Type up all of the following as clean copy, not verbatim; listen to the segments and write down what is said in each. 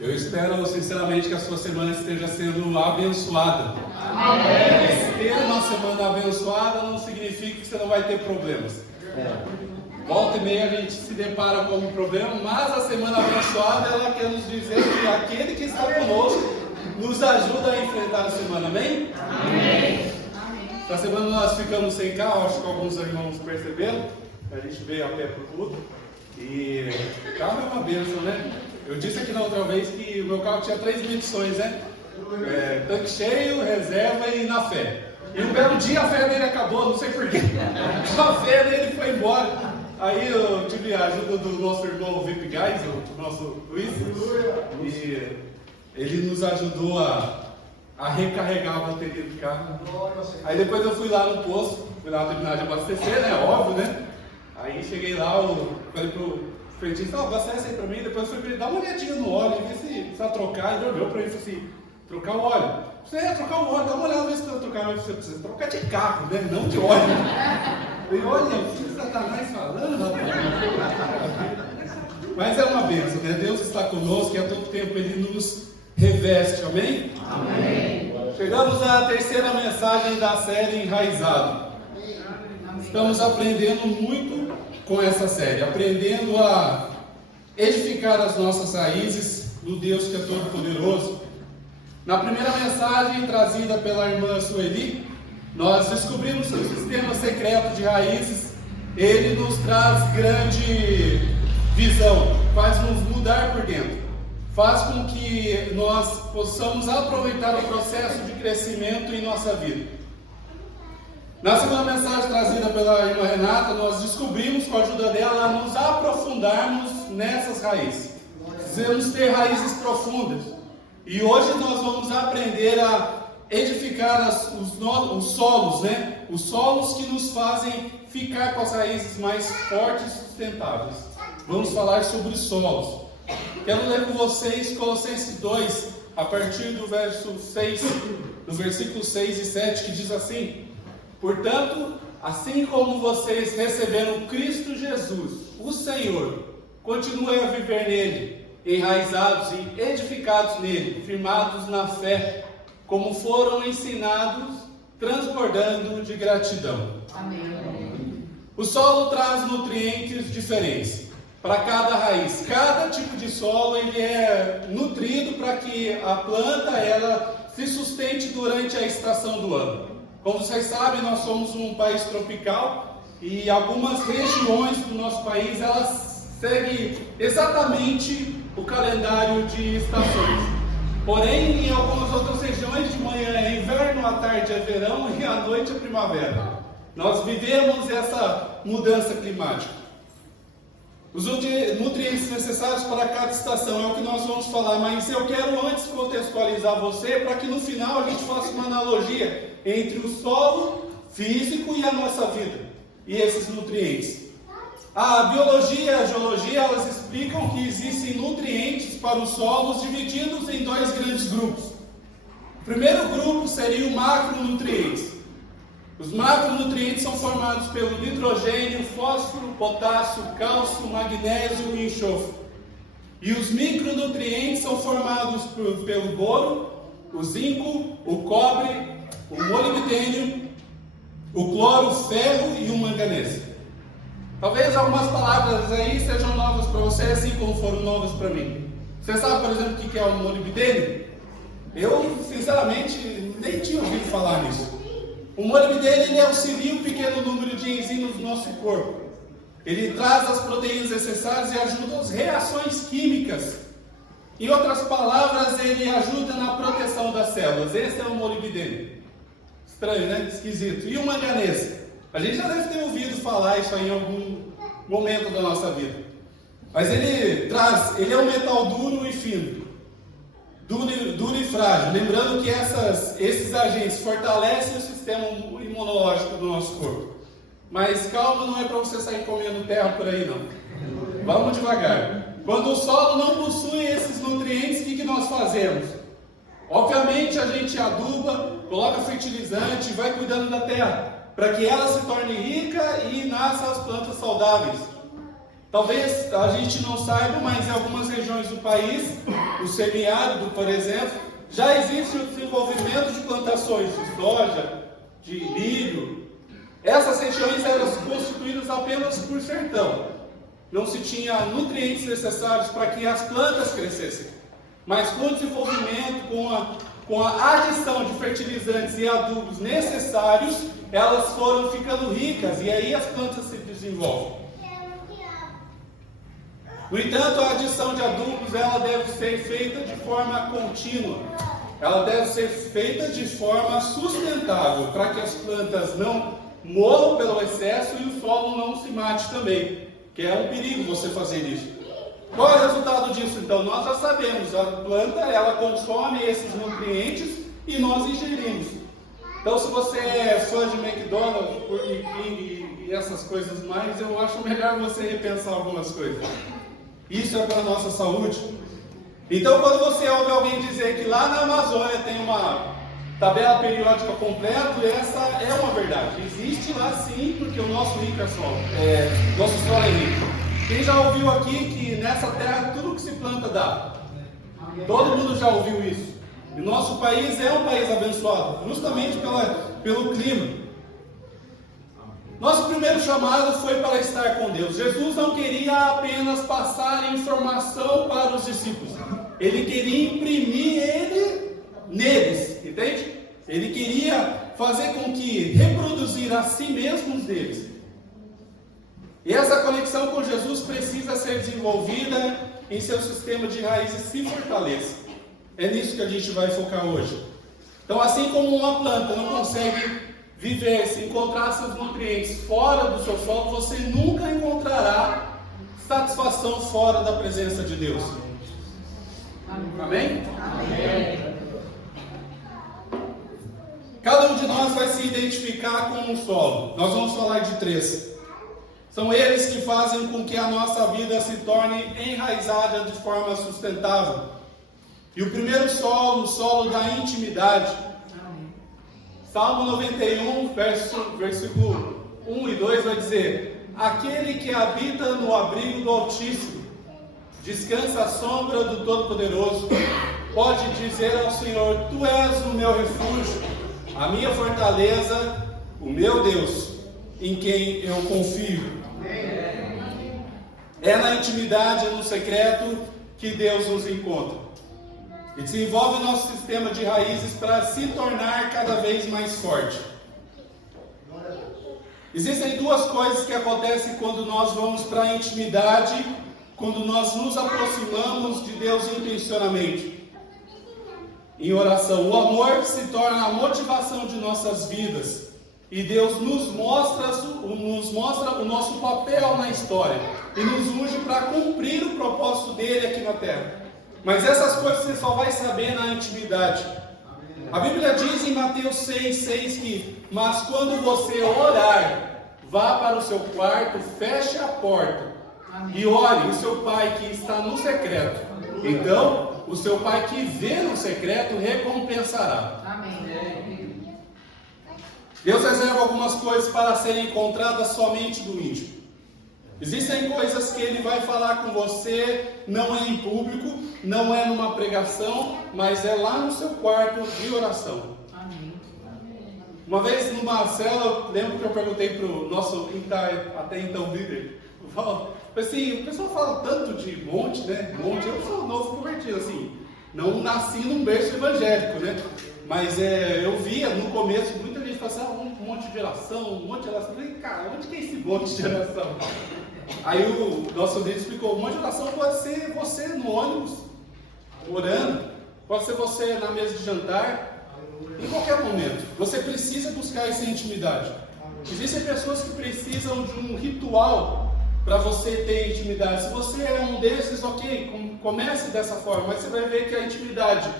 Eu espero sinceramente que a sua semana esteja sendo abençoada. Amém. Ter uma semana abençoada não significa que você não vai ter problemas. Volta e meia a gente se depara com algum problema, mas a semana abençoada ela quer nos dizer que aquele que está conosco nos ajuda a enfrentar a semana. Amém? Amém. Essa semana nós ficamos sem carro, acho que alguns irmãos perceberam. A gente veio a pé para o culto. E carro é uma bênção, né? Eu disse aqui na outra vez que o meu carro tinha 3 medições, né? Tanque cheio, reserva e na fé. E um belo dia a fé dele acabou, não sei porquê. A fé dele foi embora. Aí eu tive a ajuda do nosso irmão VIP Guys, o nosso Luiz. E ele nos ajudou a recarregar a bateria do carro. Aí depois eu fui lá no posto, fui lá terminar de abastecer, né? Óbvio, né? Aí cheguei lá, eu falei pro frentista, abastece aí pra mim. Depois eu fui dar uma olhadinha no óleo, ver se precisa trocar. Ele olhou pra ele e falou assim, trocar o óleo. Você ia trocar o óleo, dá uma olhada, ver se precisa trocar. Você precisa trocar de carro, né? Não de óleo. Eu falei, olha, o que Satanás falando, rapaz? Mas é uma bênção, né? Deus está conosco e a todo tempo Ele nos reveste, amém? Amém. Chegamos à terceira mensagem da série Enraizado. Estamos aprendendo muito com essa série, aprendendo a edificar as nossas raízes no Deus que é todo-poderoso. Na primeira mensagem trazida pela irmã Sueli, nós descobrimos que o sistema secreto de raízes, ele nos traz grande visão, faz-nos mudar por dentro, faz com que nós possamos aproveitar o processo de crescimento em nossa vida. Na segunda mensagem trazida pela irmã Renata, nós descobrimos com a ajuda dela a nos aprofundarmos nessas raízes. Precisamos ter raízes profundas. E hoje nós vamos aprender a edificar os solos, né? Os solos que nos fazem ficar com as raízes mais fortes e sustentáveis. Vamos falar sobre os solos. Quero ler com vocês Colossenses 2, a partir do verso 6, do versículo 6 e 7, que diz assim: portanto, assim como vocês receberam Cristo Jesus, o Senhor, continuem a viver nele, enraizados e edificados nele, firmados na fé, como foram ensinados, transbordando de gratidão. Amém. O solo traz nutrientes diferentes para cada raiz. Cada tipo de solo ele é nutrido para que a planta ela se sustente durante a estação do ano. Como vocês sabem, nós somos um país tropical e algumas regiões do nosso país elas seguem exatamente o calendário de estações. Porém, em algumas outras regiões, de manhã é inverno, à tarde é verão e à noite é primavera. Nós vivemos essa mudança climática. Os nutrientes necessários para cada estação é o que nós vamos falar, mas eu quero antes contextualizar você para que no final a gente faça uma analogia entre o solo físico e a nossa vida e esses nutrientes. A biologia e a geologia elas explicam que existem nutrientes para os solos divididos em 2 grandes grupos. O primeiro grupo seria o macronutrientes. Os macronutrientes são formados pelo nitrogênio, fósforo, potássio, cálcio, magnésio e enxofre. E os micronutrientes são formados pelo boro, o zinco, o cobre, o molibdênio, o cloro, o ferro e o manganês. Talvez algumas palavras aí sejam novas para você, assim como foram novas para mim. Você sabe, por exemplo, o que é o molibdênio? Eu, sinceramente, nem tinha ouvido falar nisso. O molibdênio ele auxilia um pequeno número de enzimas do nosso corpo. Ele traz as proteínas necessárias e ajuda as reações químicas. Em outras palavras, ele ajuda na proteção das células. Esse é o molibdênio. Estranho, né? Esquisito. E o manganês? A gente já deve ter ouvido falar isso aí em algum momento da nossa vida. Mas ele é um metal duro e fino. Duro e frágil. Lembrando que esses agentes fortalecem o sistema imunológico do nosso corpo. Mas calma, não é para você sair comendo terra por aí não. Vamos devagar. Quando o solo não possui esses nutrientes, o que nós fazemos? Obviamente a gente aduba, coloca fertilizante, vai cuidando da terra, para que ela se torne rica e nasça as plantas saudáveis. Talvez a gente não saiba, mas em algumas regiões do país, o semiárido, por exemplo, já existe o desenvolvimento de plantações de soja, de milho. Essas regiões eram constituídas apenas por sertão. Não se tinha nutrientes necessários para que as plantas crescessem. Mas com o desenvolvimento, com a adição de fertilizantes e adubos necessários, elas foram ficando ricas e aí as plantas se desenvolvem. No entanto, a adição de adubos ela deve ser feita de forma contínua. Ela deve ser feita de forma sustentável, para que as plantas não morram pelo excesso e o solo não se mate também, que é um perigo você fazer isso. Qual é o resultado disso? Então, nós já sabemos, a planta ela consome esses nutrientes e nós ingerimos. Então, se você é fã de McDonald's, Burger King e essas coisas mais, eu acho melhor você repensar algumas coisas. Isso é para a nossa saúde. Então, quando você ouve alguém dizer que lá na Amazônia tem uma tabela periódica completa, essa é uma verdade. Existe lá sim, porque o nosso rico é solo. Nosso solo é rico. Quem já ouviu aqui que nessa terra tudo que se planta dá? Todo mundo já ouviu isso. E nosso país é um país abençoado, justamente pelo clima. Nosso primeiro chamado foi para estar com Deus. Jesus não queria apenas passar informação para os discípulos. Ele queria imprimir ele neles, entende? Ele queria fazer com que reproduzir a si mesmos deles. E essa conexão com Jesus precisa ser desenvolvida em seu sistema de raízes se fortaleça. É nisso que a gente vai focar hoje. Então, assim como uma planta não consegue viver, se encontrar seus nutrientes fora do seu solo, você nunca encontrará satisfação fora da presença de Deus. Amém? Amém. Cada um de nós vai se identificar com um solo. Nós vamos falar de 3. São eles que fazem com que a nossa vida se torne enraizada de forma sustentável. E o primeiro solo, o solo da intimidade. Salmo 91, versículo 1 e 2 vai dizer: aquele que habita no abrigo do Altíssimo, descansa à sombra do Todo-Poderoso, pode dizer ao Senhor: tu és o meu refúgio, a minha fortaleza, o meu Deus, em quem eu confio. É na intimidade, no secreto, que Deus nos encontra. E desenvolve o nosso sistema de raízes para se tornar cada vez mais forte. Existem 2 coisas que acontecem quando nós vamos para a intimidade, quando nós nos aproximamos de Deus intencionalmente. Em oração, o amor se torna a motivação de nossas vidas. E Deus nos mostra o nosso papel na história. E nos unge para cumprir o propósito dele aqui na terra. Mas essas coisas você só vai saber na intimidade. A Bíblia diz em Mateus 6,6 que: mas quando você orar, vá para o seu quarto, feche a porta e ore o seu pai que está no secreto. Então, o seu pai que vê no secreto recompensará. Amém. Deus reserva algumas coisas para serem encontradas somente do íntimo. Existem coisas que Ele vai falar com você, não é em público, não é numa pregação, mas é lá no seu quarto de oração. Amém. Uma vez numa cela, lembro que eu perguntei para o nosso até então líder, assim, o pessoal fala tanto de monte, né? Monte, eu sou novo convertido, assim, não nasci num berço evangélico, né? Mas eu via no começo muita gente falando assim, um monte de oração, um monte de oração. Eu falei, cara, onde que é esse monte de oração? Aí o nosso líder explicou: um monte de oração pode ser você no ônibus, orando, pode ser você na mesa de jantar, em qualquer momento. Você precisa buscar essa intimidade. Existem pessoas que precisam de um ritual para você ter intimidade. Se você é um desses, ok, comece dessa forma, mas você vai ver que a intimidade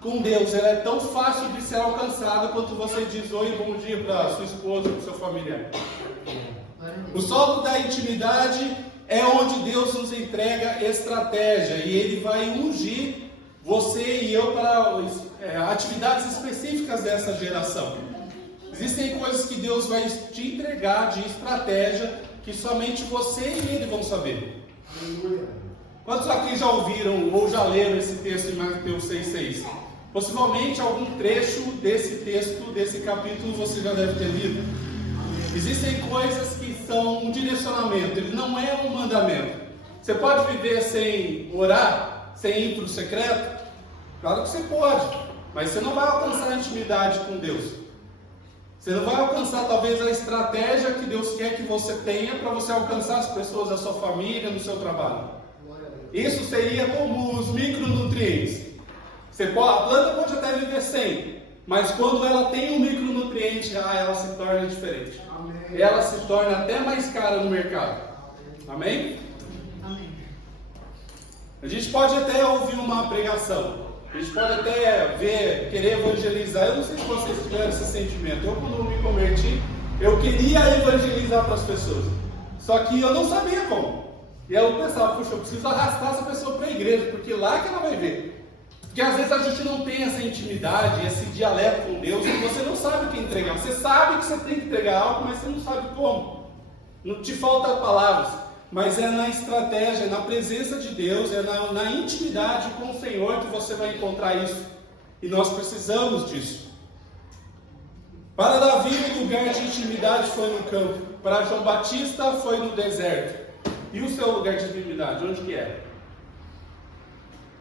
com Deus ela é tão fácil de ser alcançada quanto você diz oi e bom dia para sua esposa, para o seu familiar. O solo da intimidade é onde Deus nos entrega estratégia e Ele vai ungir você e eu para atividades específicas dessa geração. Existem coisas que Deus vai te entregar de estratégia que somente você e Ele vão saber. Quantos aqui já ouviram ou já leram esse texto em Mateus 6,6? Possivelmente algum trecho desse texto, desse capítulo, você já deve ter lido. Existem coisas que são um direcionamento, ele não é um mandamento. Você pode viver sem orar, sem ir para o secreto? Claro que você pode, mas você não vai alcançar a intimidade com Deus. Você não vai alcançar talvez a estratégia que Deus quer que você tenha para você alcançar as pessoas da sua família, no seu trabalho. Isso seria como os micronutrientes. A planta pode até viver sem, mas quando ela tem um micronutriente, ela se torna diferente. Amém. Ela se torna até mais cara no mercado. Amém? Amém. A gente pode até ouvir uma pregação. A gente pode até querer evangelizar. Eu não sei se vocês tiveram esse sentimento. Eu, quando me converti, eu queria evangelizar para as pessoas. Só que eu não sabia como. E aí eu pensava, puxa, eu preciso arrastar essa pessoa para a igreja, porque lá que ela vai ver. Porque às vezes a gente não tem essa intimidade, esse dialeto com Deus, e você não sabe o que entregar. Você sabe que você tem que entregar algo, mas você não sabe como. Não te faltam palavras. Mas é na estratégia, na presença de Deus, é na intimidade com o Senhor que você vai encontrar isso. E nós precisamos disso. Para Davi, o lugar de intimidade foi no campo. Para João Batista, foi no deserto. E o seu lugar de intimidade, onde que é?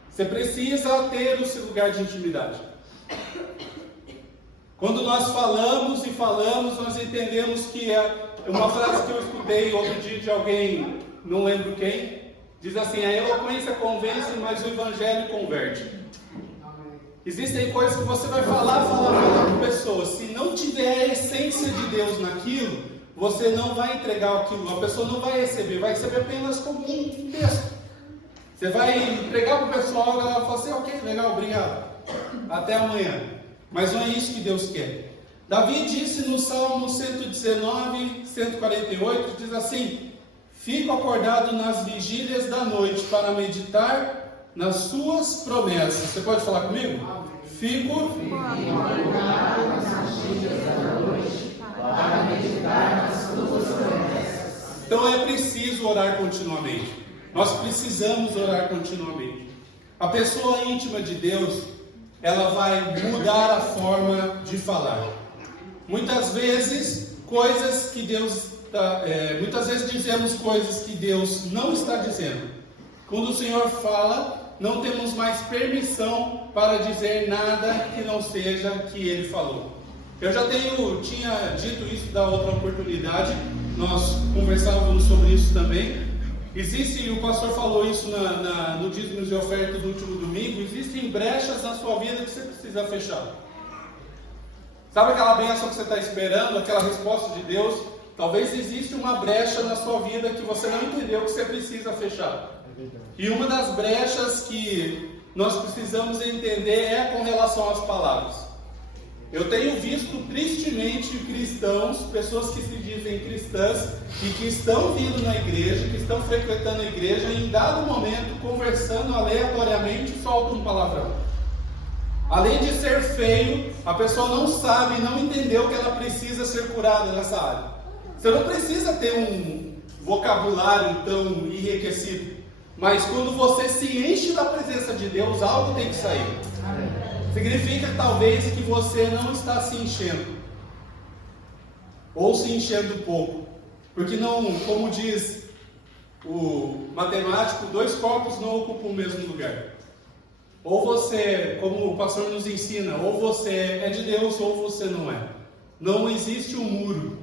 Você precisa ter o seu lugar de intimidade. Quando nós falamos e falamos, nós entendemos que é uma frase que eu escutei outro dia de alguém, não lembro quem, diz assim: a eloquência convence, mas o evangelho converte. Existem coisas que você vai falar para pessoas. Se não tiver a essência de Deus naquilo, você não vai entregar aquilo, a pessoa não vai receber apenas como um texto. Você vai entregar para o pessoal e ela vai falar assim: ok, legal, obrigado, até amanhã. Mas não é isso que Deus quer. Davi disse no Salmo 119, 148, diz assim: fico acordado nas vigílias da noite para meditar nas suas promessas. Você pode falar comigo? Fico acordado nas vigílias da noite para meditar nas suas promessas. Então é preciso orar continuamente. Nós precisamos orar continuamente. A pessoa íntima de Deus, ela vai mudar a forma de falar. Muitas vezes muitas vezes dizemos coisas que Deus não está dizendo. Quando o Senhor fala, não temos mais permissão para dizer nada que não seja que Ele falou. Eu já tinha dito isso da outra oportunidade, nós conversávamos sobre isso também. O pastor falou isso no dízimos e oferta do último domingo, existem brechas na sua vida que você precisa fechar. Sabe aquela bênção que você está esperando, aquela resposta de Deus? Talvez exista uma brecha na sua vida que você não entendeu que você precisa fechar. E uma das brechas que nós precisamos entender é com relação às palavras. Eu tenho visto tristemente cristãos, pessoas que se dizem cristãs e que estão vindo na igreja, que estão frequentando a igreja e em dado momento, conversando aleatoriamente, soltam um palavrão. Além de ser feio, a pessoa não sabe, não entendeu que ela precisa ser curada nessa área. Você não precisa ter um vocabulário tão enriquecido, mas quando você se enche da presença de Deus, algo tem que sair. Significa talvez que você não está se enchendo, ou se enchendo pouco, porque não, como diz o matemático, 2 corpos não ocupam o mesmo lugar. Ou você, como o pastor nos ensina, ou você é de Deus ou você não é. Não existe um muro,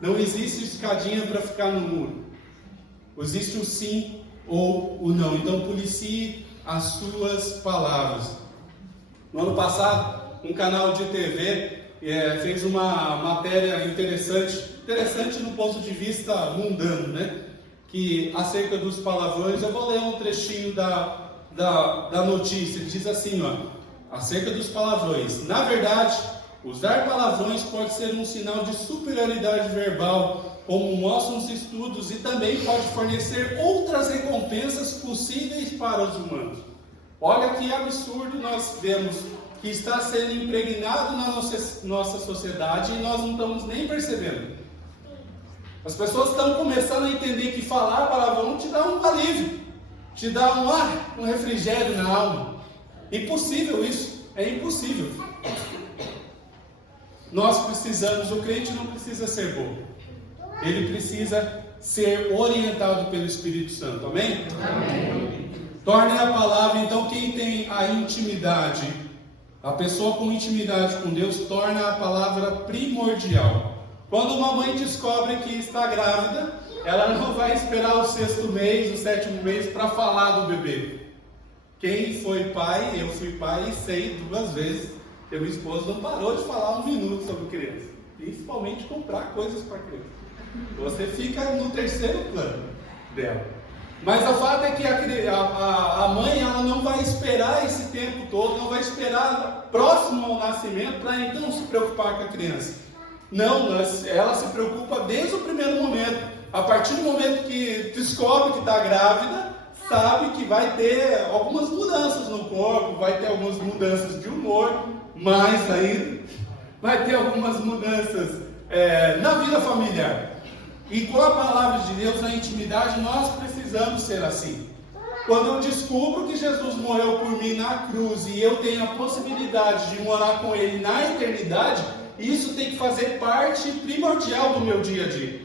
não existe escadinha para ficar no muro. Existe o sim ou o não. Então policie as suas palavras. No ano passado, um canal de TV fez uma matéria interessante no ponto de vista mundano, né? Que acerca dos palavrões. Eu vou ler um trechinho da notícia. Ele diz assim, acerca dos palavrões: na verdade, usar palavrões pode ser um sinal de superioridade verbal, como mostram os estudos, e também pode fornecer outras recompensas possíveis para os humanos. Olha que absurdo nós vemos que está sendo impregnado na nossa sociedade e nós não estamos nem percebendo. As pessoas estão começando a entender que falar palavrão te dá um alívio, te dá um refrigério na alma. Impossível isso, é impossível. Nós precisamos, o crente não precisa ser bobo, ele precisa ser orientado pelo Espírito Santo, amém? Amém. Torne a palavra, então quem tem a intimidade, a pessoa com intimidade com Deus, torna a palavra primordial. Quando uma mãe descobre que está grávida, ela não vai esperar o 6º mês, o 7º mês para falar do bebê. Quem foi pai, eu fui pai e sei 2 vezes que minha esposa não parou de falar 1 minuto sobre criança, principalmente comprar coisas para criança. Você fica no 3º plano dela. Mas o fato é que a mãe ela não vai esperar esse tempo todo, não vai esperar próximo ao nascimento para então se preocupar com a criança. Não, ela se preocupa desde o primeiro momento. A partir do momento que descobre que está grávida, sabe que vai ter algumas mudanças no corpo, vai ter algumas mudanças de humor, mais ainda, vai ter algumas mudanças na vida familiar. E com a palavra de Deus, na intimidade, nós precisamos ser assim. Quando eu descubro que Jesus morreu por mim na cruz e eu tenho a possibilidade de morar com Ele na eternidade, isso tem que fazer parte primordial do meu dia a dia.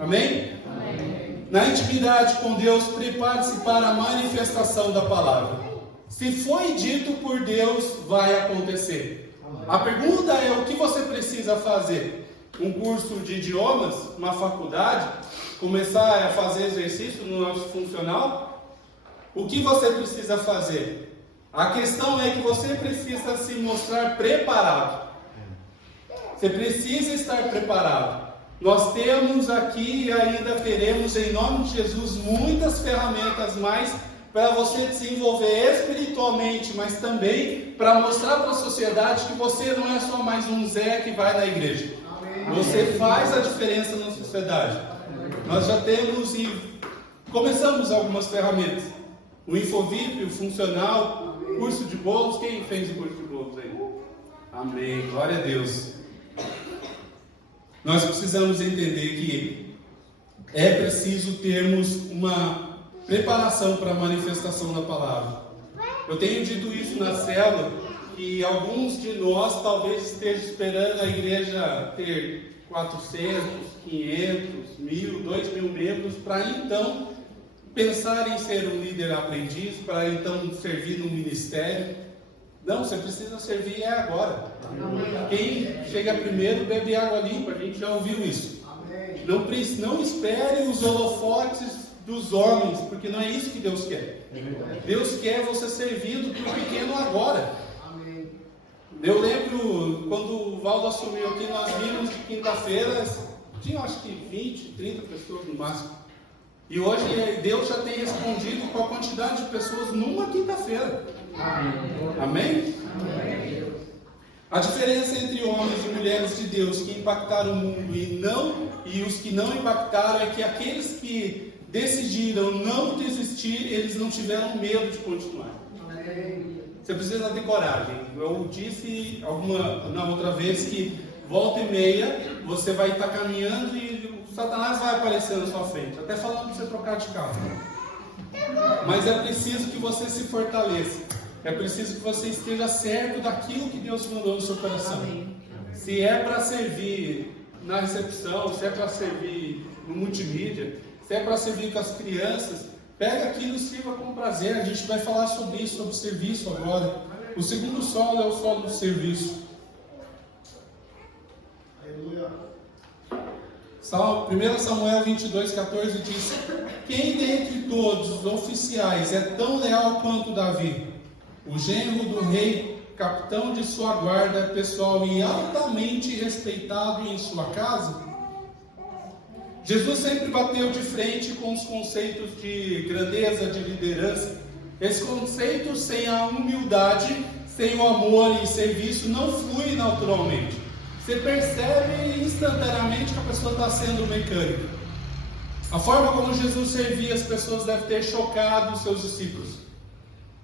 Amém? Amém? Na intimidade com Deus, prepare-se para a manifestação da palavra. Se foi dito por Deus, vai acontecer. A pergunta é: o que você precisa fazer? Um curso de idiomas, uma faculdade, começar a fazer exercício no nosso funcional? O que você precisa fazer? A questão é que você precisa se mostrar preparado. Você precisa estar preparado. Nós temos aqui e ainda teremos, em nome de Jesus, muitas ferramentas mais para você desenvolver espiritualmente, mas também para mostrar para a sociedade que você não é só mais um Zé que vai na igreja. Você faz a diferença na sociedade. Nós já temos e começamos algumas ferramentas. O Infovip, o Funcional, o curso de bolos. Quem fez o curso de bolos aí? Amém, glória a Deus. Nós precisamos entender que é preciso termos uma preparação para a manifestação da palavra. Eu tenho dito isso na célula, que alguns de nós talvez estejam esperando a igreja ter 400, 500, 1.000, 2.000 membros para então pensar em ser um líder aprendiz, para então servir no ministério. Não, você precisa servir agora. Quem chega primeiro bebe água limpa, a gente já ouviu isso. Não espere os holofotes dos homens, porque não é isso que Deus quer. Deus quer você servindo para o pequeno agora. Eu lembro quando o Valdo assumiu aqui, nós vimos de quinta-feira, tinha acho que 20, 30 pessoas no máximo. E hoje Deus já tem respondido com a quantidade de pessoas numa quinta-feira. Amém? Amém? A diferença entre homens e mulheres de Deus que impactaram o mundo e os que não impactaram é que aqueles que decidiram não desistir, eles não tiveram medo de continuar. Você precisa ter coragem. Eu disse na outra vez que volta e meia você vai estar caminhando e o Satanás vai aparecer na sua frente, até falando para você trocar de carro. Mas é preciso que você se fortaleça. É preciso que você esteja certo daquilo que Deus mandou no seu coração. Se é para servir na recepção, se é para servir no multimídia, se é para servir com as crianças, pega aquilo e sirva com prazer. A gente vai falar sobre isso, sobre serviço agora. O segundo solo é o solo do serviço. 1 Samuel 22,14 diz: quem dentre todos os oficiais é tão leal quanto Davi, o genro do rei, capitão de sua guarda pessoal e altamente respeitado em sua casa? Jesus sempre bateu de frente com os conceitos de grandeza, de liderança. Esse conceito, sem a humildade, sem o amor e serviço, não flui naturalmente. Você percebe instantaneamente que a pessoa está sendo mecânica. A forma como Jesus servia as pessoas deve ter chocado os seus discípulos.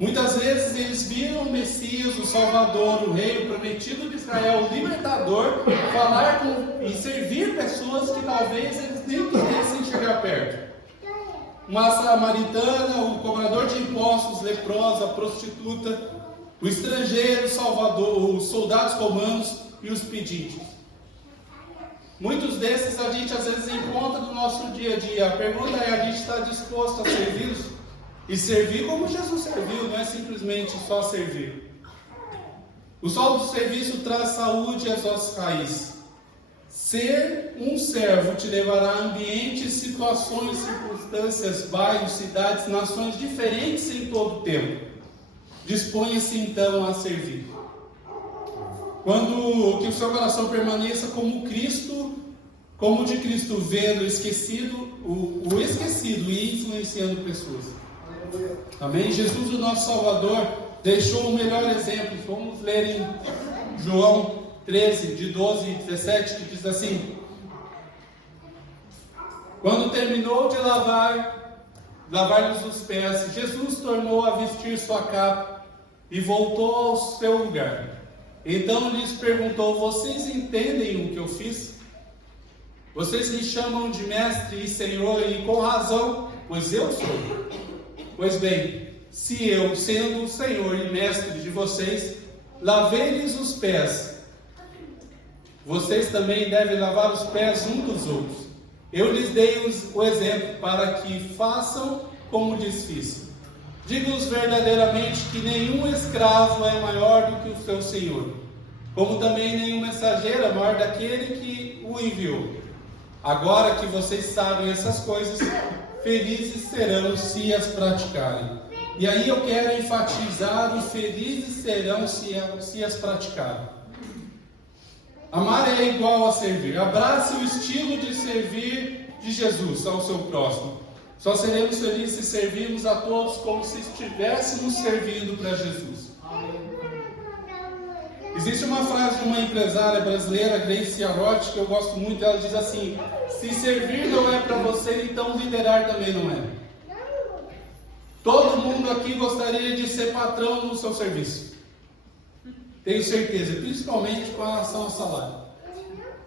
Muitas vezes eles viram o Messias, o Salvador, o Rei, o prometido de Israel, o libertador, falar e servir pessoas que talvez eles nem quisessem chegar perto. Uma samaritana, o cobrador de impostos, leprosa, a prostituta, o estrangeiro, o salvador, os soldados romanos e os pedintes. Muitos desses a gente às vezes encontra no nosso dia a dia. A pergunta é: a gente está disposto a servi-los? E servir como Jesus serviu, não é simplesmente só servir. O sol do serviço traz saúde às nossas raízes. Ser um servo te levará a ambientes, situações, circunstâncias, bairros, cidades, nações diferentes em todo o tempo. Disponha-se então a servir. Que o seu coração permaneça como Cristo, como de Cristo, vendo o esquecido e influenciando pessoas. Amém? Jesus, o nosso Salvador, deixou o melhor exemplo. Vamos ler em João 13, de 12 e 17, que diz assim: quando terminou de lavar-lhes os pés, Jesus tornou a vestir sua capa e voltou ao seu lugar. Então lhes perguntou: vocês entendem o que eu fiz? Vocês me chamam de mestre e senhor, e com razão, pois eu sou. Pois bem, se eu, sendo o senhor e mestre de vocês, lavei-lhes os pés, vocês também devem lavar os pés uns dos outros. Eu lhes dei o exemplo para que façam como desfiz. Digo-vos verdadeiramente que nenhum escravo é maior do que o seu senhor, como também nenhum mensageiro é maior daquele que o enviou. Agora que vocês sabem essas coisas, felizes serão se as praticarem. E aí eu quero enfatizar: e felizes serão se as praticarem. Amar é igual a servir. Abrace o estilo de servir de Jesus ao seu próximo. Só seremos felizes se servirmos a todos como se estivéssemos servindo para Jesus. Existe uma frase de uma empresária brasileira, Grace Arotti, que eu gosto muito. Ela diz assim: se servir não é para você, então liderar também não é. Todo mundo aqui gostaria de ser patrão no seu serviço. Tenho certeza, principalmente com relação ao salário.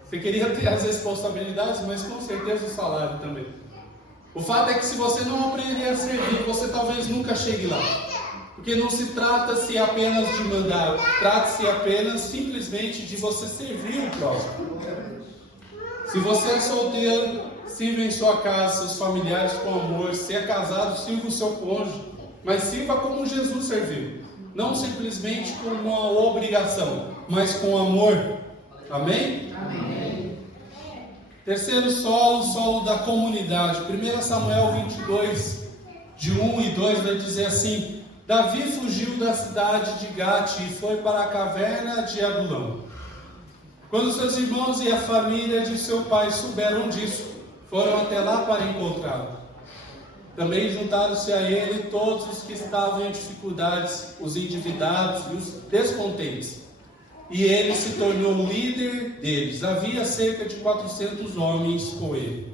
Você queria ter as responsabilidades, mas com certeza o salário também. O fato é que se você não aprender a servir, você talvez nunca chegue lá. Porque não se trata-se apenas de mandar, trata-se apenas simplesmente de você servir o próximo. Se você é solteiro, sirva em sua casa, seus familiares com amor. Se é casado, sirva o seu cônjuge, mas sirva como Jesus serviu. Não simplesmente com uma obrigação, mas com amor. Amém? Amém. Terceiro solo, o solo da comunidade. 1 Samuel 22, de 1 e 2 vai dizer assim: Davi fugiu da cidade de Gate e foi para a caverna de Adulão. Quando seus irmãos e a família de seu pai souberam disso, foram até lá para encontrá-lo. Também juntaram-se a ele todos os que estavam em dificuldades, os endividados e os descontentes. E ele se tornou o líder deles. Havia cerca de 400 homens com ele.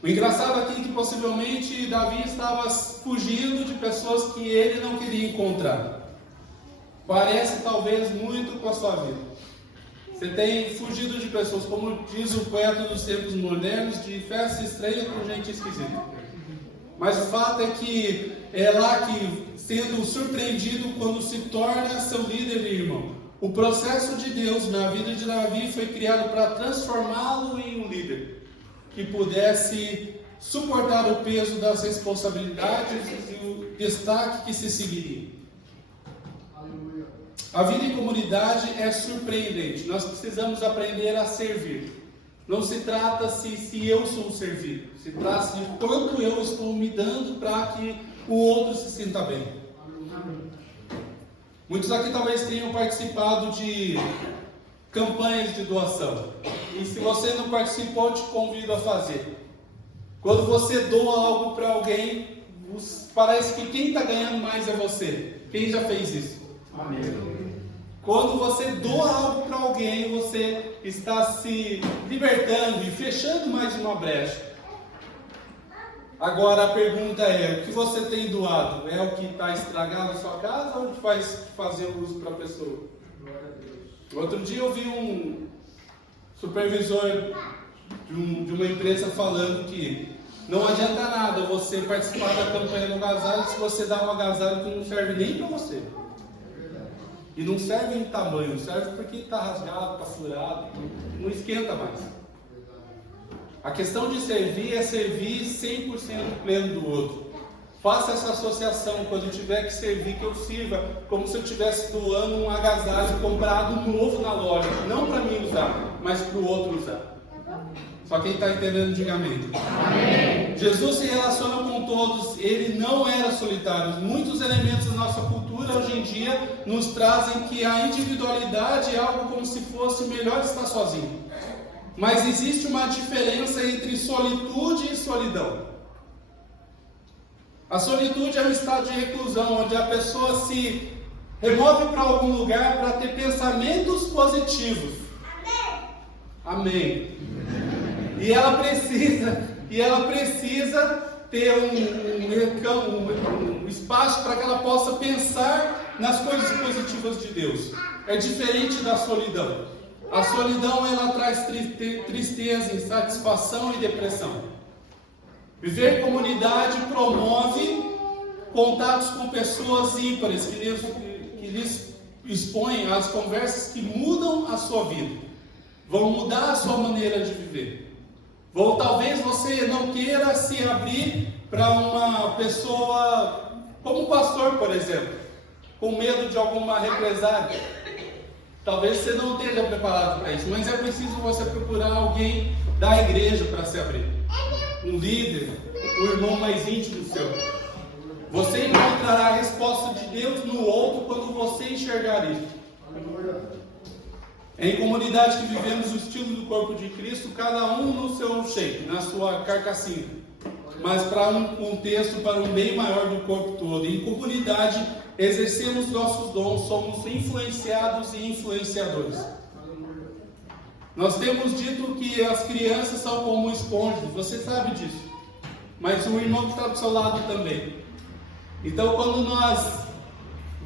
O engraçado aqui é que possivelmente Davi estava fugindo de pessoas que ele não queria encontrar. Parece talvez muito com a sua vida. Você tem fugido de pessoas, como diz o poeta dos tempos modernos, de festa estranha com gente esquisita. Mas o fato é que é lá que, sendo surpreendido quando se torna seu líder e irmão. O processo de Deus na vida de Davi foi criado para transformá-lo em um líder que pudesse suportar o peso das responsabilidades e o destaque que se seguiria. A vida em comunidade é surpreendente. Nós precisamos aprender a servir. Não se trata se eu sou servido. Se trata de quanto eu estou me dando para que o outro se sinta bem. Muitos aqui talvez tenham participado de campanhas de doação. E se você não participou, te convido a fazer. Quando você doa algo para alguém, parece que quem está ganhando mais é você. Quem já fez isso? Amém. Quando você doa algo para alguém, você está se libertando e fechando mais uma brecha. Agora a pergunta é, o que você tem doado? É o que está estragado na sua casa ou o que vai fazer uso para a pessoa? Outro dia eu vi um supervisor de uma empresa falando que não adianta nada você participar da campanha do agasalho se você dá um agasalho que não serve nem para você. E não serve em tamanho, serve porque está rasgado, está furado, não esquenta mais. A questão de servir é servir 100% pleno do outro. Faça essa associação, quando tiver que servir, que eu sirva, como se eu estivesse doando um agasalho comprado novo na loja, não para mim usar, mas para o outro usar. Só quem está entendendo, diga amém. Amém. Jesus se relaciona com todos, ele não era solitário. Muitos elementos da nossa cultura hoje em dia nos trazem que a individualidade é algo como se fosse melhor estar sozinho. Mas existe uma diferença entre solitude e solidão. A solitude é um estado de reclusão, onde a pessoa se remove para algum lugar para ter pensamentos positivos. Amém. E ela precisa ter um espaço para que ela possa pensar nas coisas positivas de Deus. É diferente da solidão. A solidão ela traz tristeza, insatisfação e depressão. Viver em comunidade promove contatos com pessoas ímpares que lhes expõem as conversas que mudam a sua vida, vão mudar a sua maneira de viver. Ou talvez você não queira se abrir para uma pessoa como pastor, por exemplo, com medo de alguma represália. Talvez você não esteja preparado para isso, mas é preciso você procurar alguém da igreja para se abrir. Um líder, o irmão mais íntimo seu. Você encontrará a resposta de Deus no outro quando você enxergar isso. Em comunidade que vivemos o estilo do corpo de Cristo, cada um no seu shape, na sua carcassinha, mas para um contexto, para um bem maior do corpo todo. Em comunidade, exercemos nossos dons, somos influenciados e influenciadores. Nós temos dito que as crianças são como esponjas, você sabe disso, mas o irmão que está do seu lado também. Então, quando nós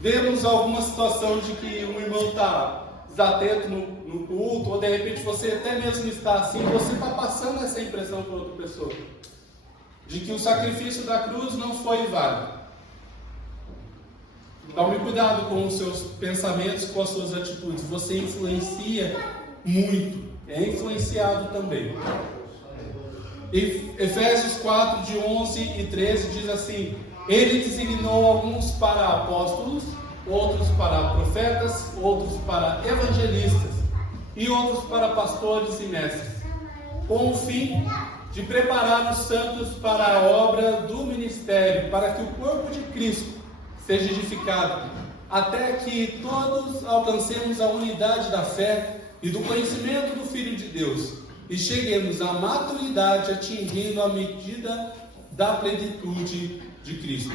vemos alguma situação de que um irmão está desatento no culto, ou de repente você até mesmo está assim, você está passando essa impressão para outra pessoa, de que o sacrifício da cruz não foi válido. Tome cuidado com os seus pensamentos, com as suas atitudes. Você influencia muito, é influenciado também. Efésios 4, de 11 e 13 diz assim: Ele designou alguns para apóstolos, outros para profetas, outros para evangelistas e outros para pastores e mestres, com o fim de preparar os santos para a obra do ministério, para que o corpo de Cristo seja edificado, até que todos alcancemos a unidade da fé e do conhecimento do Filho de Deus, e cheguemos à maturidade, atingindo a medida da plenitude de Cristo.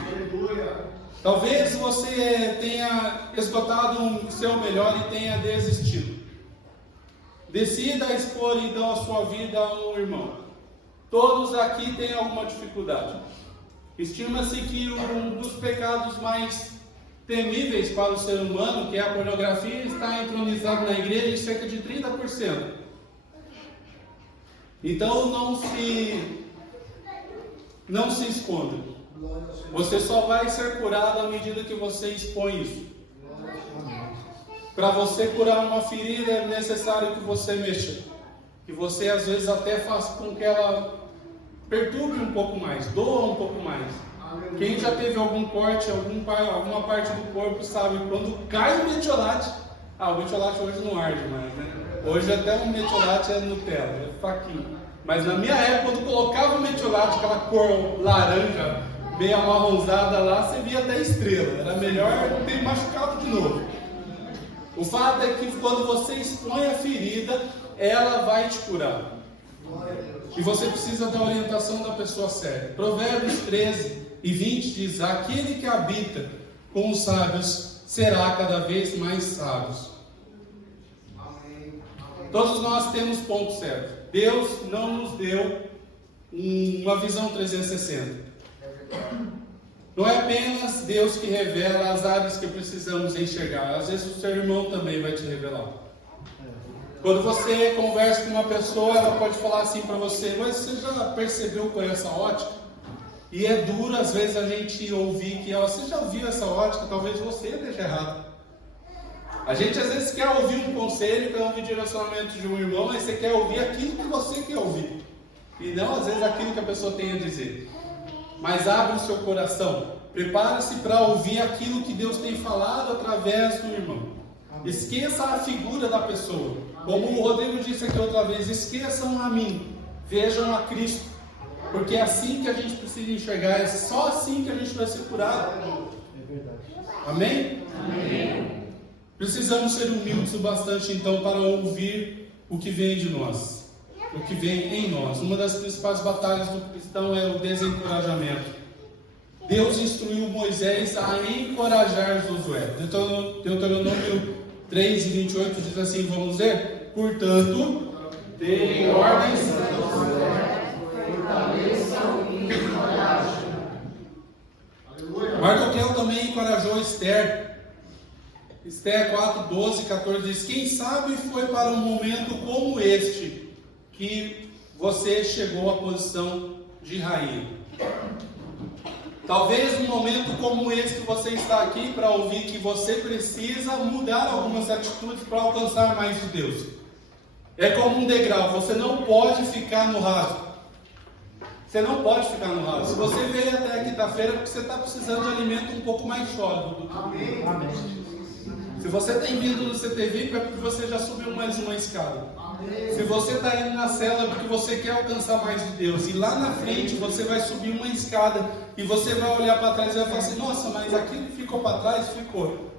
Talvez você tenha esgotado o seu melhor e tenha desistido. Decida expor então a sua vida a um irmão. Todos aqui têm alguma dificuldade. Estima-se que um dos pecados mais temíveis para o ser humano, que é a pornografia, está entronizado na igreja em cerca de 30%. Então não se esconda. Você só vai ser curado à medida que você expõe isso. Para você curar uma ferida é necessário que você mexa. Que você às vezes até faça com que ela perturbe um pouco mais, doa um pouco mais. Quem já teve algum corte, alguma parte do corpo sabe, quando cai o metiolate, o metiolate hoje não arde mais, né? Hoje até um metiolate é Nutella, é faquinho. Mas na minha época, quando colocava o metiolate, aquela cor laranja, meio amarronzada lá, você via até estrela. Era melhor ter machucado de novo. O fato é que quando você expõe a ferida, ela vai te curar. E você precisa da orientação da pessoa certa. Provérbios 13 e 20 diz: Aquele que habita com os sábios será cada vez mais sábio. Todos nós temos pontos certos. Deus não nos deu uma visão 360. Não é apenas Deus que revela as áreas que precisamos enxergar. Às vezes o seu irmão também vai te revelar. Quando você conversa com uma pessoa, ela pode falar assim para você: mas você já percebeu com essa ótica? E é duro às vezes a gente ouvir que você já ouviu essa ótica, talvez você esteja errado. A gente às vezes quer ouvir um conselho, quer ouvir direcionamento de um irmão, mas você quer ouvir aquilo que você quer ouvir. E não às vezes aquilo que a pessoa tem a dizer. Mas abre o seu coração, prepare-se para ouvir aquilo que Deus tem falado através do irmão. Esqueça a figura da pessoa. Como o Rodrigo disse aqui outra vez, esqueçam a mim, vejam a Cristo. Porque é assim que a gente precisa enxergar, é só assim que a gente vai ser curado. É verdade. Amém? Amém. Precisamos ser humildes o bastante então para ouvir o que vem de nós. O que vem em nós. Uma das principais batalhas do cristão é o desencorajamento. Deus instruiu Moisés a encorajar Josué. Deuteronômio 3:28 diz assim, vamos ler? Portanto, deem ordens a Josué, fortaleçam e encorajam. Mardoqueu também encorajou Esther. Esther 4:12-14 diz: quem sabe foi para um momento como este que você chegou à posição de rainha. Talvez num momento como esse que você está aqui para ouvir que você precisa mudar algumas atitudes para alcançar mais de Deus. É como um degrau, você não pode ficar no raso. Você não pode ficar no raso. Se você veio até a quinta-feira, é porque você está precisando de alimento um pouco mais sólido. Amém. Se você tem vindo no CTV, é porque você já subiu mais uma escada. Se você está indo na célula, é porque você quer alcançar mais de Deus. E lá na frente, você vai subir uma escada. E você vai olhar para trás e vai falar assim, nossa, mas aquilo que ficou para trás, ficou.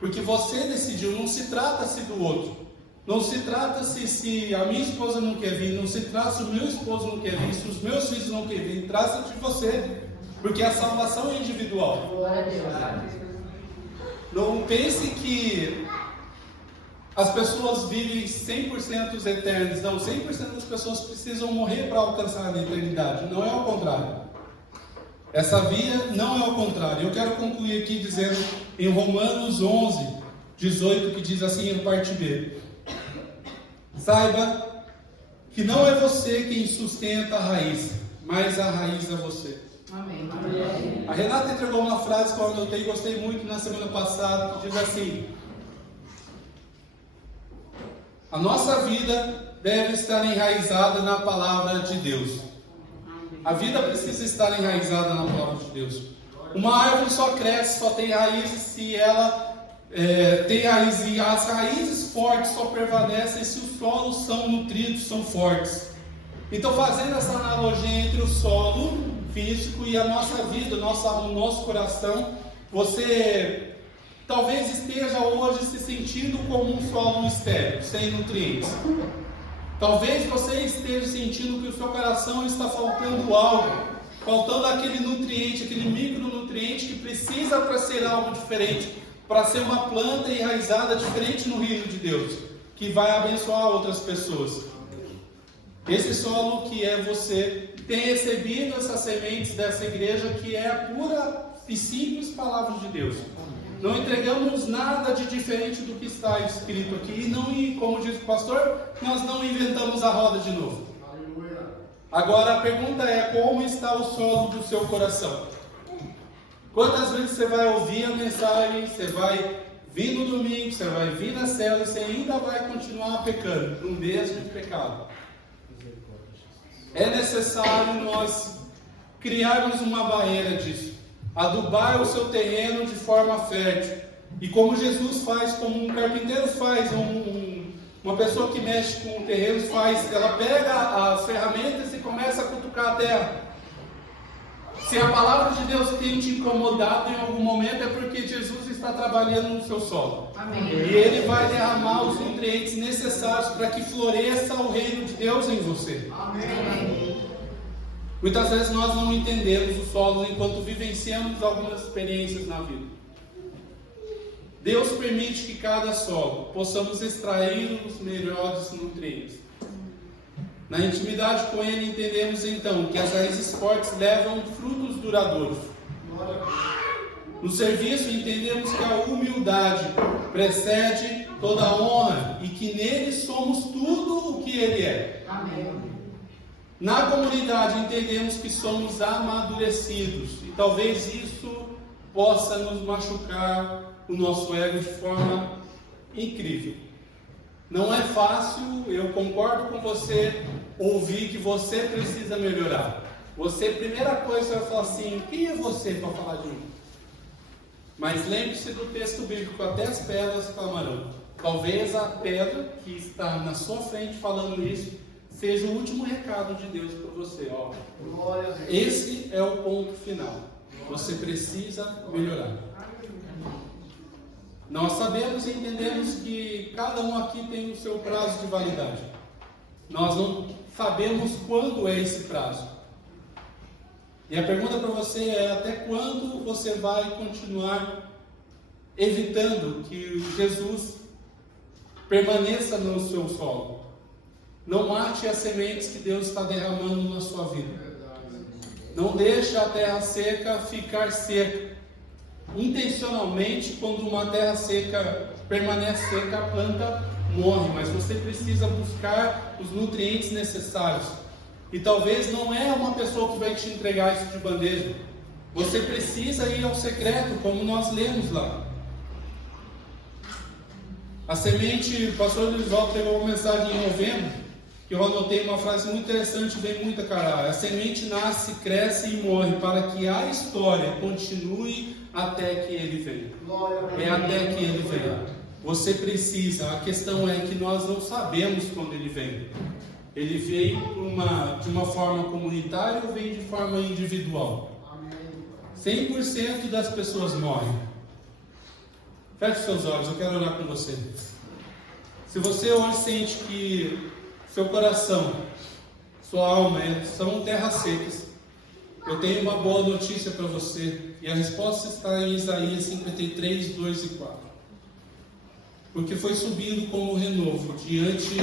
Porque você decidiu, não se trata-se do outro. Não se trata-se se a minha esposa não quer vir, não se trata se o meu esposo não quer vir, se os meus filhos não querem vir, trata-se de você. Porque a salvação é individual. Glória a Deus. Não pense que as pessoas vivem 100% eternos. Não, 100% das pessoas precisam morrer para alcançar a eternidade. Não é ao contrário. Essa via não é ao contrário. Eu quero concluir aqui dizendo em Romanos 11:18, que diz assim em parte B: saiba que não é você quem sustenta a raiz, mas a raiz é você. Amém. A Renata entregou uma frase que eu anotei e gostei muito na semana passada, que diz assim: a nossa vida deve estar enraizada na palavra de Deus. A vida precisa estar enraizada na palavra de Deus. Uma árvore só cresce, só tem raízes se ela tem raízes. E as raízes fortes só prevalecem se os solos são nutridos, são fortes. Então, fazendo essa analogia entre o solo físico e a nossa vida, o nosso coração, você talvez esteja hoje se sentindo como um solo estéril, sem nutrientes. Talvez você esteja sentindo que o seu coração está faltando algo, faltando aquele nutriente, aquele micronutriente que precisa para ser algo diferente, para ser uma planta enraizada diferente no reino de Deus, que vai abençoar outras pessoas. Esse solo que é você, tem recebido essas sementes dessa igreja, que é a pura e simples palavra de Deus. Não entregamos nada de diferente do que está escrito aqui, e como diz o pastor, nós não inventamos a roda de novo. Agora a pergunta é: como está o solo do seu coração? Quantas vezes você vai ouvir a mensagem, você vai vir no domingo, você vai vir na célula e você ainda vai continuar pecando, no mesmo pecado? É necessário nós criarmos uma barreira disso, adubar o seu terreno de forma fértil. E como Jesus faz, como um carpinteiro faz, uma pessoa que mexe com o terreno faz, ela pega as ferramentas e começa a cutucar a terra. Se a palavra de Deus tem te incomodado em algum momento, é porque Jesus está trabalhando no seu solo. Amém. E Ele vai derramar os nutrientes necessários para que floresça o reino de Deus em você. Amém. Muitas vezes nós não entendemos o solo enquanto vivenciamos algumas experiências na vida. Deus permite que cada solo possamos extrair os melhores nutrientes. Na intimidade com Ele entendemos então que as raízes fortes levam frutos duradouros. No serviço entendemos que a humildade precede toda a honra e que nele somos tudo o que Ele é. Amém. Na comunidade entendemos que somos amadurecidos e talvez isso possa nos machucar o nosso ego de forma incrível. Não é fácil, eu concordo com você, ouvir que você precisa melhorar. Você, primeira coisa, vai falar assim: quem é você para falar de mim? Mas lembre-se do texto bíblico: até as pedras clamarão. Talvez a pedra que está na sua frente falando isso seja o último recado de Deus para você. Ó, esse é o ponto final. Você precisa melhorar. Nós sabemos e entendemos que cada um aqui tem o seu prazo de validade. Nós não sabemos quando é esse prazo. E a pergunta para você é: até quando você vai continuar evitando que Jesus permaneça no seu solo? Não mate as sementes que Deus está derramando na sua vida. Não deixe a terra seca ficar seca. Intencionalmente, quando uma terra seca permanece seca, a planta morre, mas você precisa buscar os nutrientes necessários. E talvez não é uma pessoa que vai te entregar isso de bandeja. Você precisa ir ao secreto, como nós lemos lá. A semente, o pastor Luizvaldo pegou uma mensagem em novembro, que eu anotei uma frase muito interessante, bem muita cara. A semente nasce, cresce e morre para que a história continue até que ele venha. É até que ele venha. Você precisa, a questão é que nós não sabemos quando ele vem. Ele veio de uma forma comunitária ou vem de forma individual? 100% das pessoas morrem. Feche seus olhos, eu quero orar com você. Se você hoje sente que seu coração, sua alma são terras secas, eu tenho uma boa notícia para você. E a resposta está em Isaías 53, 2 e 4. Porque foi subindo como renovo diante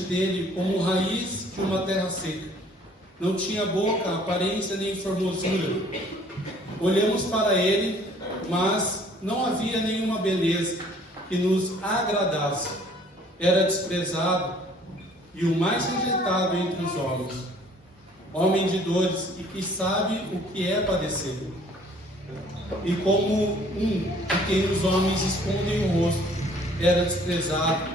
dele, como raiz de uma terra seca. Não tinha boca, aparência nem formosura. Olhamos para ele, mas não havia nenhuma beleza que nos agradasse. Era desprezado e o mais rejeitado entre os homens. Homem de dores e que sabe o que é padecer. E como de quem os homens escondem o rosto, era desprezado,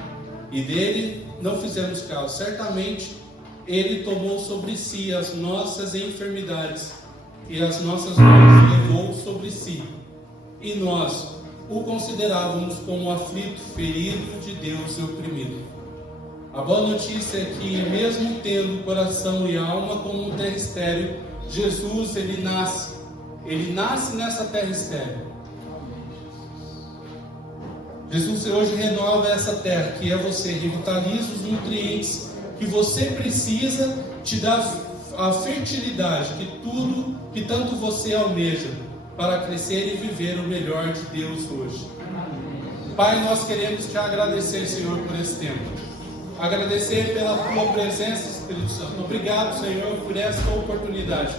e dele não fizemos caso. Certamente ele tomou sobre si as nossas enfermidades, e as nossas dores levou sobre si. E nós o considerávamos como aflito, ferido de Deus e oprimido. A boa notícia é que, mesmo tendo coração e alma como um terra estéril, Jesus, ele nasce nessa terra estéril. Jesus hoje renova essa terra, que é você, revitaliza os nutrientes que você precisa, te dá a fertilidade que tanto você almeja para crescer e viver o melhor de Deus hoje. Pai, nós queremos te agradecer, Senhor, por esse tempo. Agradecer pela tua presença, Espírito Santo. Obrigado, Senhor, por essa oportunidade.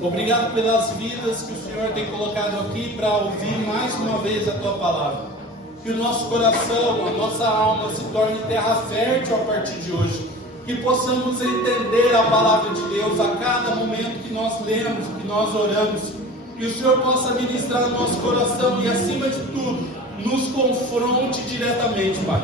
Obrigado pelas vidas que o Senhor tem colocado aqui para ouvir mais uma vez a tua palavra. Que o nosso coração, a nossa alma se torne terra fértil a partir de hoje. Que possamos entender a palavra de Deus a cada momento que nós lemos, que nós oramos. Que o Senhor possa ministrar no nosso coração e, acima de tudo, nos confronte diretamente, Pai.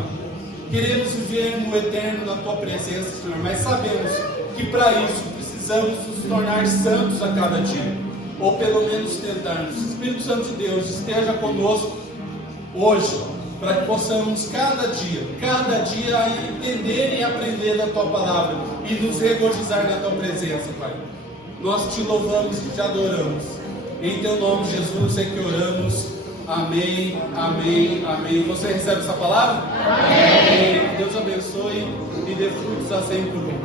Queremos viver no eterno na tua presença, Senhor, mas sabemos que para isso precisamos nos tornar santos a cada dia, ou pelo menos tentarmos. Espírito Santo de Deus, esteja conosco hoje, para que possamos cada dia entender e aprender da tua palavra e nos regozijar na tua presença, Pai. Nós te louvamos e te adoramos. Em teu nome, Jesus, é que oramos. Amém, amém, amém. Você recebe essa palavra? Amém. Deus abençoe e dê frutos a 100 por um.